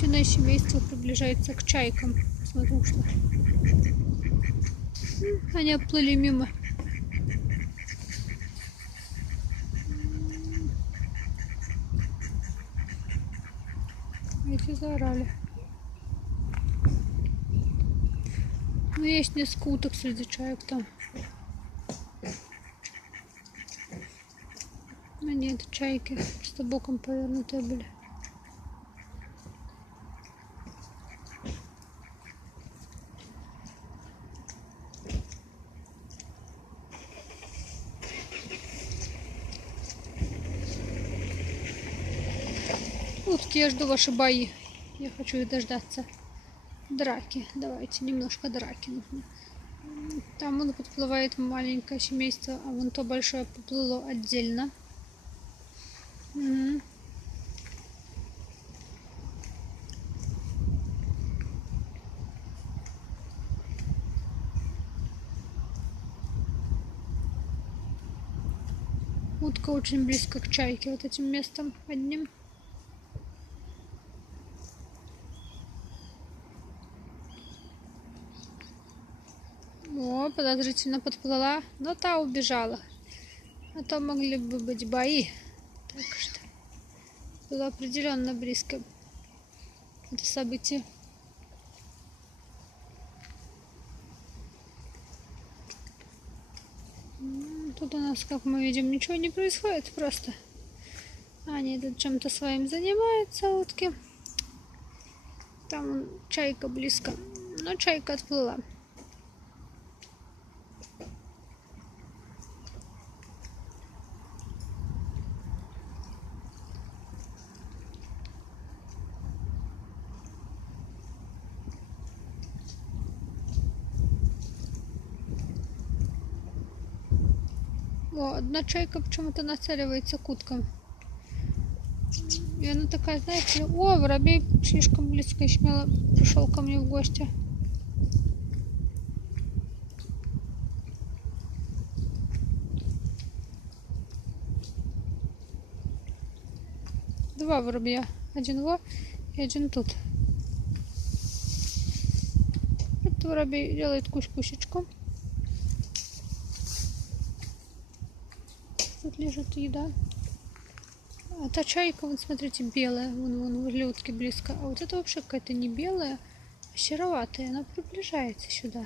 Птичиное семейство приближается к чайкам. Посмотрим, что. Они оплыли мимо. Эти заорали. Ну, есть несколько уток среди чаек там. Но нет, чайки просто боком повернутые были. Утки, я жду ваши бои. Я хочу их дождаться. Драки. Давайте, немножко драки нужно. Там вон подплывает маленькое семейство, а вон то большое поплыло отдельно. Угу. Утка очень близко к чайке, вот этим местом одним. О, подозрительно подплыла, но та убежала. А то могли бы быть бои. Так что было определенно близко это событие. Тут у нас, как мы видим, ничего не происходит просто. Они тут чем-то своим занимаются, утки. Там чайка близко, но чайка отплыла. О, одна чайка почему-то нацеливается к уткам. И она такая, знаете, о, воробей слишком близко и смело пришел ко мне в гости. Два воробья. Один во и один тут. Этот воробей делает кусь-кусечку. Тут лежит еда. А та чайка, вот смотрите, белая. Вон возле утки близко. А вот это вообще какая-то не белая, а сероватая. Она приближается сюда.